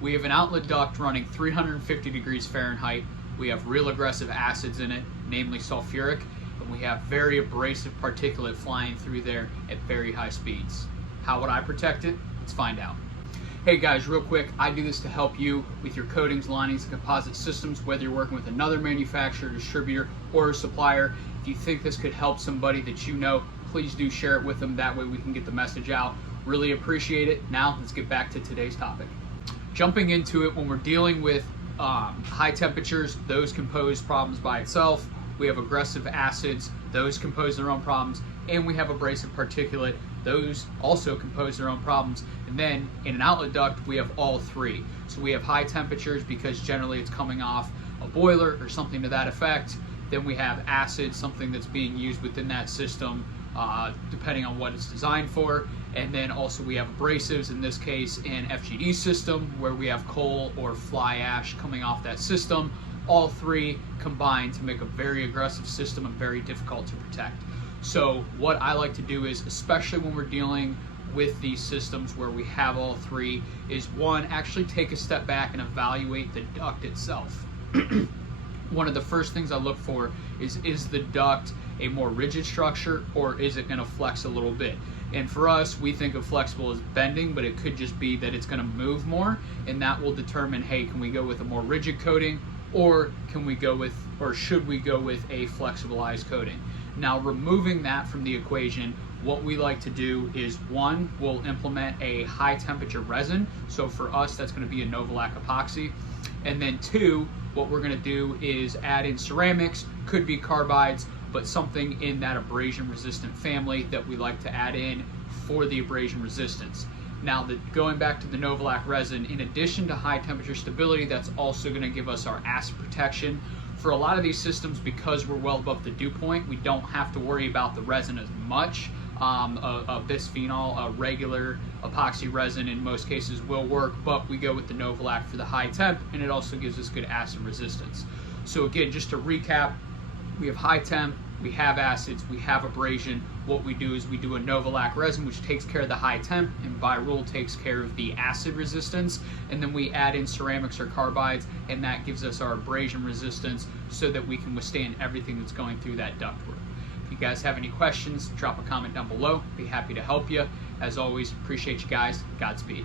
We have an outlet duct running 350 degrees Fahrenheit. We have real aggressive acids in it, namely sulfuric, and we have very abrasive particulate flying through there at very high speeds. How would I protect it? Let's find out. Hey guys, real quick, I do this to help you with your coatings, linings, and composite systems, whether you're working with another manufacturer, distributor, or a supplier. If you think this could help somebody that you know, please do share it with them. That way we can get the message out. Really appreciate it. Now, let's get back to today's topic. Jumping into it, when we're dealing with high temperatures, those can pose problems by itself. We have aggressive acids, those can pose their own problems, and we have abrasive particulate, those also can pose their own problems. And then in an outlet duct, we have all three. So we have high temperatures because generally it's coming off a boiler or something to that effect. Then we have acid, something that's being used within that system, depending on what it's designed for. And then also we have abrasives, in this case an FGD system, where we have coal or fly ash coming off that system. All three combine to make a very aggressive system and very difficult to protect. So what I like to do is, especially when we're dealing with these systems where we have all three, is one, actually take a step back and evaluate the duct itself. One of the first things I look for is the duct a more rigid structure, or is it going to flex a little bit? And for us, we think of flexible as bending, but it could just be that it's going to move more, and that will determine, hey, can we go with a more rigid coating, or can we go with, or should we go with a flexibilized coating? Now, removing that from the equation, what we like to do is, one, we'll implement a high temperature resin. So for us, that's going to be a Novolac epoxy. And then two, what we're going to do is add in ceramics, could be carbides, but something in that abrasion resistant family that we like to add in for the abrasion resistance. Now, going back to the Novolac resin, in addition to high temperature stability, that's also going to give us our acid protection. For a lot of these systems, because we're well above the dew point, we don't have to worry about the resin as much. A bisphenol, a regular epoxy resin in most cases will work, but we go with the Novolac for the high temp, and it also gives us good acid resistance. So again, just to recap, we have high temp, we have acids, we have abrasion. What we do is we do a Novolac resin, which takes care of the high temp and by rule takes care of the acid resistance, and then we add in ceramics or carbides, and that gives us our abrasion resistance so that we can withstand everything that's going through that ductwork. If you guys have any questions, drop a comment down below. Be happy to help you. As always, appreciate you guys. Godspeed.